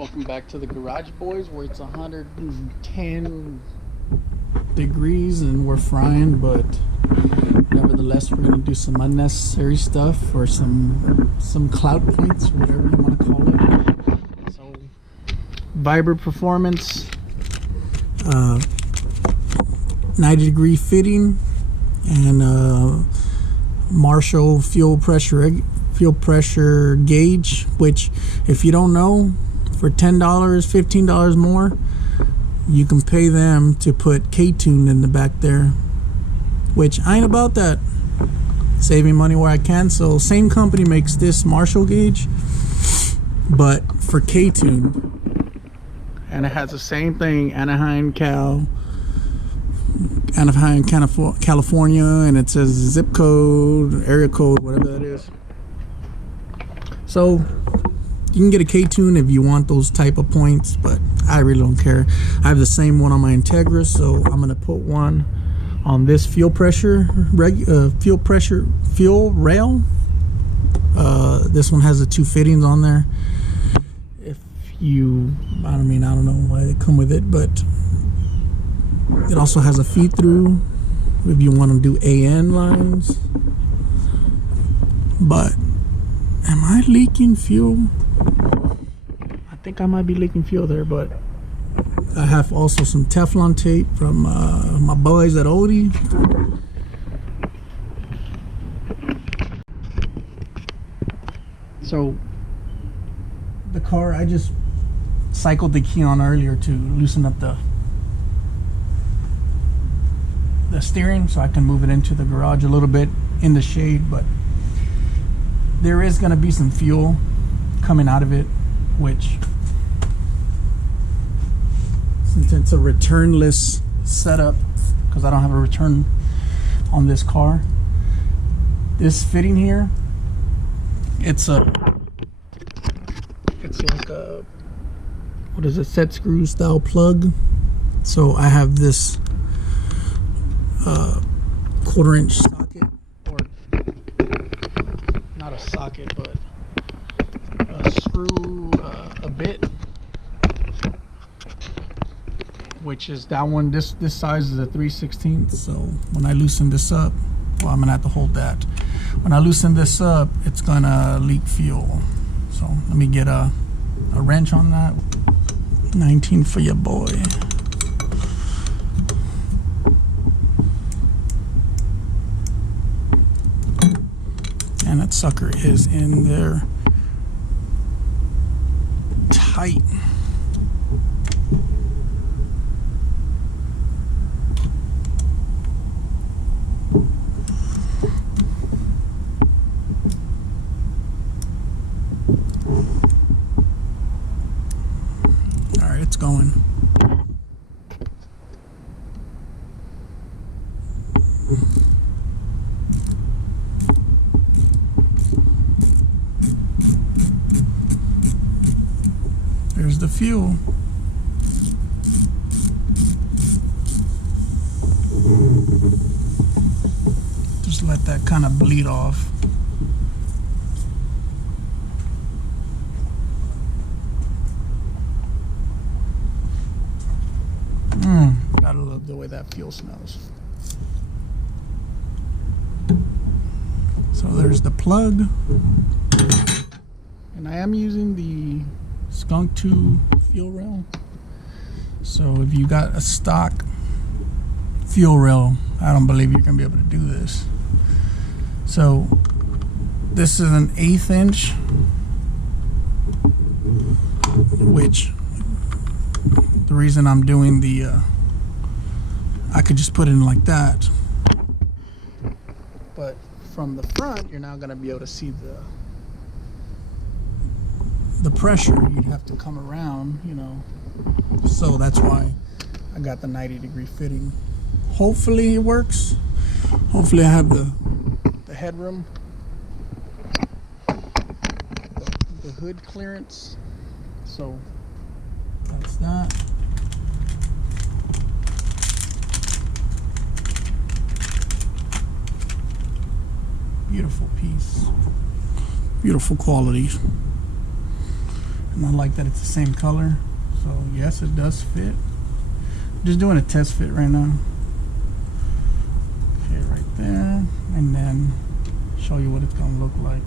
Welcome back to the Garage Boys, where it's 110 degrees and we're frying, but nevertheless we're gonna do some unnecessary stuff, or some cloud points, or whatever you want to call it. So Viber Performance, 90-degree fitting, and Marshall fuel pressure gauge, which, if you don't know, for $10, $15 more, you can pay them to put K-Tune in the back there, which I ain't about that. Saving money where I can. So same company makes this Marshall gauge, but for K-Tune, and it has the same thing, Anaheim, California, and it says zip code, area code, whatever that is. So you can get a K-Tune if you want those type of points, but I really don't care. I have the same one on my Integra, so I'm gonna put one on this fuel rail. This one has the two fittings on there. I don't know why they come with it, but it also has a feed through if you want to do AN lines. But am I leaking fuel? I think I might be leaking fuel there, but I have also some Teflon tape from my boys at Odie. So the car, I just cycled the key on earlier to loosen up the steering so I can move it into the garage a little bit in the shade, but there is going to be some fuel coming out of it, which, since it's a returnless setup, because I don't have a return on this car, this fitting here, it's like a, what is it, set screw style plug. So I have this 1/4-inch socket, or not a socket, but a screw, a bit, which is that one. This size is a 3/16. So when I loosen this up, well, I'm gonna have to hold that. When I loosen this up, it's gonna leak fuel. So let me get a wrench on that. 19 for your boy. And that sucker is in there tight. All right, it's going. There's the fuel. Just let that kind of bleed off. Gotta love the way that fuel smells. So there's the plug. And I am using the Skunk 2 fuel rail. So if you got a stock fuel rail, I don't believe you're gonna be able to do this. So this is an 1/8 inch, which the reason I'm doing I could just put it in like that, but from the front you're now gonna be able to see the pressure. You'd have to come around, so that's why I got the 90-degree fitting. Hopefully it works. Hopefully I have the headroom, the hood clearance. So that's that. Beautiful piece, beautiful quality. and I like that it's the same color. So yes, it does fit. I'm just doing a test fit right now. Okay, right there, and then show you what it's gonna look like.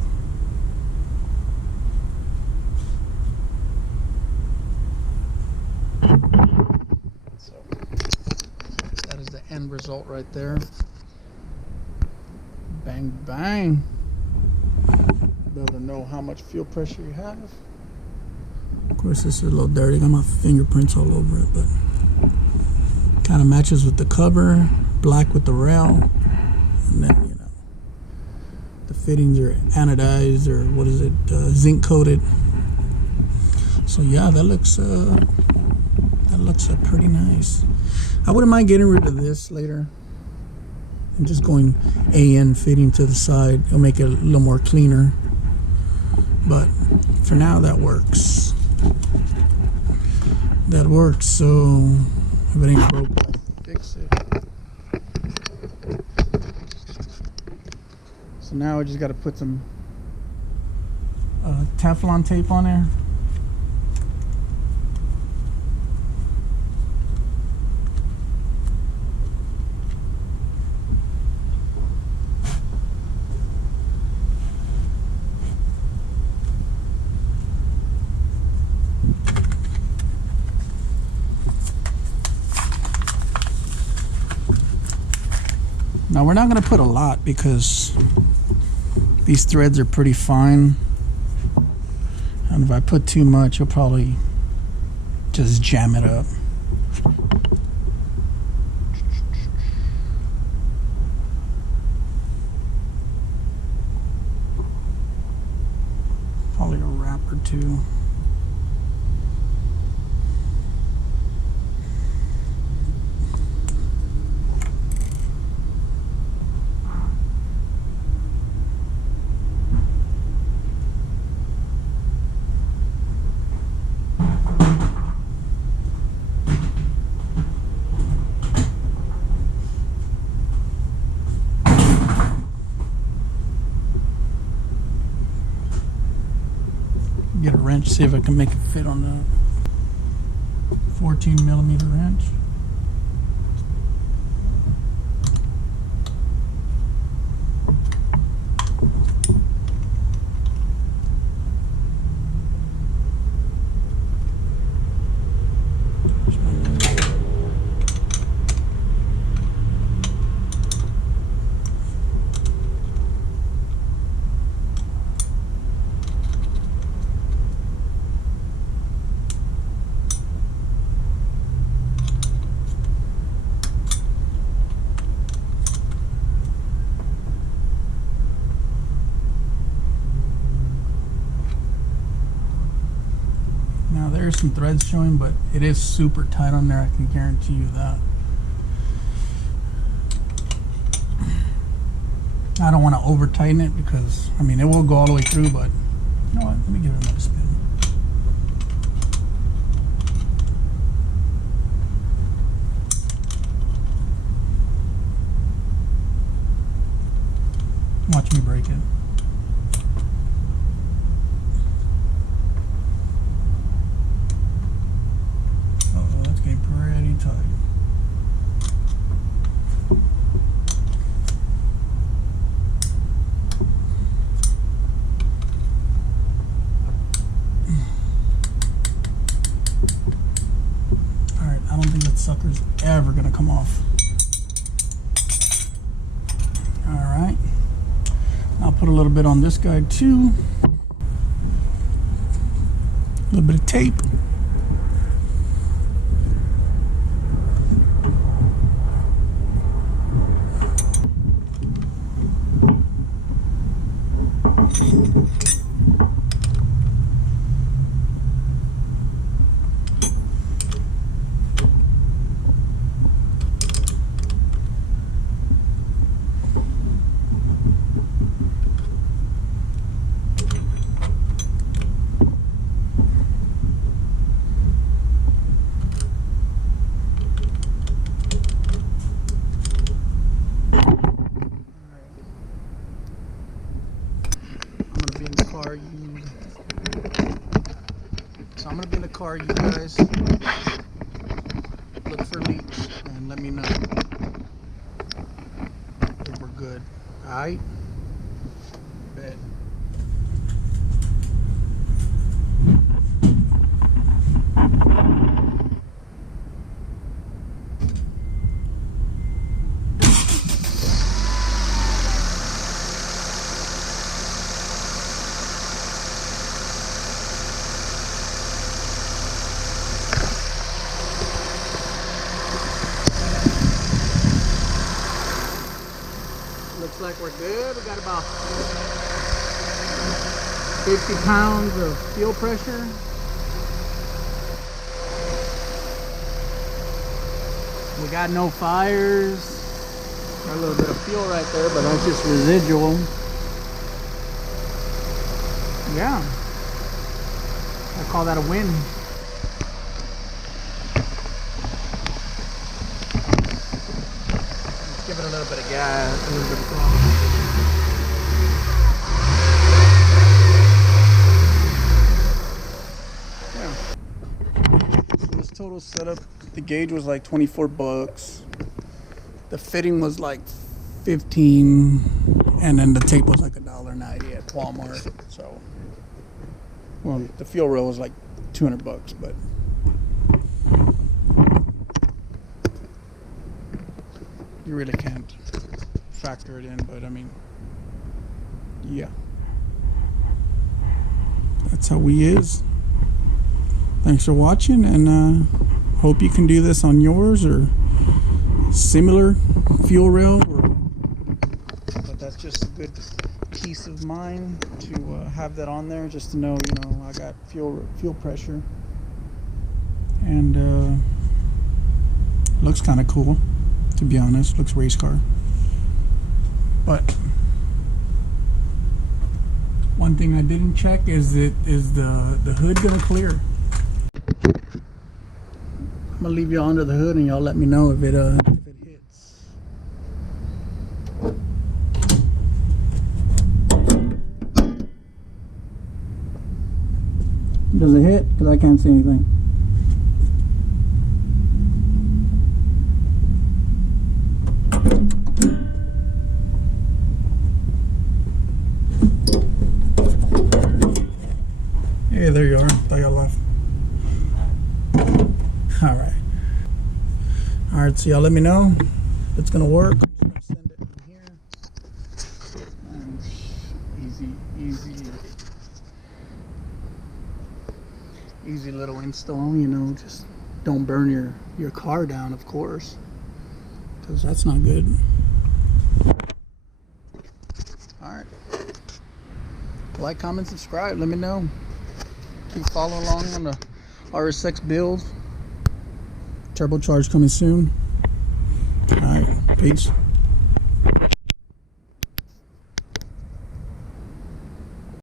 So that is the end result right there. Bang bang. Be able to know how much fuel pressure you have. Of course, this is a little dirty. Got my fingerprints all over it, but kind of matches with the cover, black with the rail, and then you know the fittings are anodized, or what is it, zinc coated. So yeah, that looks pretty nice. I wouldn't mind getting rid of this later and just going AN fitting to the side. It'll make it a little more cleaner, but for now that works. That works. So if it ain't broke, I fix it. So now I just got to put some Teflon tape on there. Now we're not going to put a lot because these threads are pretty fine, and if I put too much, you'll probably just jam it up. Probably a wrap or two. Get a wrench, see if I can make it fit on the 14mm wrench. Now there's some threads showing, but it is super tight on there, I can guarantee you that. I don't want to over tighten it because, I mean, it will go all the way through, but you know what, let me give it another spin. Watch me break it. Pretty tight. Alright, I don't think that sucker's ever gonna come off. Alright. I'll put a little bit on this guy too. A little bit of tape. So I'm gonna be in the car. You guys look for leaks and let me know if we're good. Alright? Bet. Looks like we're good. We got about 50 pounds of fuel pressure. We got no fires. Got a little bit of fuel right there, but that's just residual. Yeah. I call that a win. Let's give it a little bit of gas, a little bit of gas. Total setup, the gauge was like 24 bucks. The fitting was like 15, and then the tape was like $1.90 at Walmart. So, well, the fuel rail was like 200 bucks, but you really can't factor it in. But I mean, yeah, that's how we is. Thanks for watching, and hope you can do this on yours or similar fuel rail. But that's just a good peace of mind to have that on there, just to know, you know, I got fuel pressure, and looks kind of cool, to be honest. Looks race car. But one thing I didn't check is the hood gonna clear? I'm gonna leave y'all under the hood and y'all let me know if it hits. Does it hit? Because I can't see anything. Hey, there you are. Thought y'all left. Alright, so y'all let me know if it's gonna work. I'm just gonna send it in here. And easy little install, you know, just don't burn your car down, of course, because that's not good. Alright. Like, comment, subscribe, let me know. Keep following along on the RSX build. Turbocharged coming soon. Alright, peace.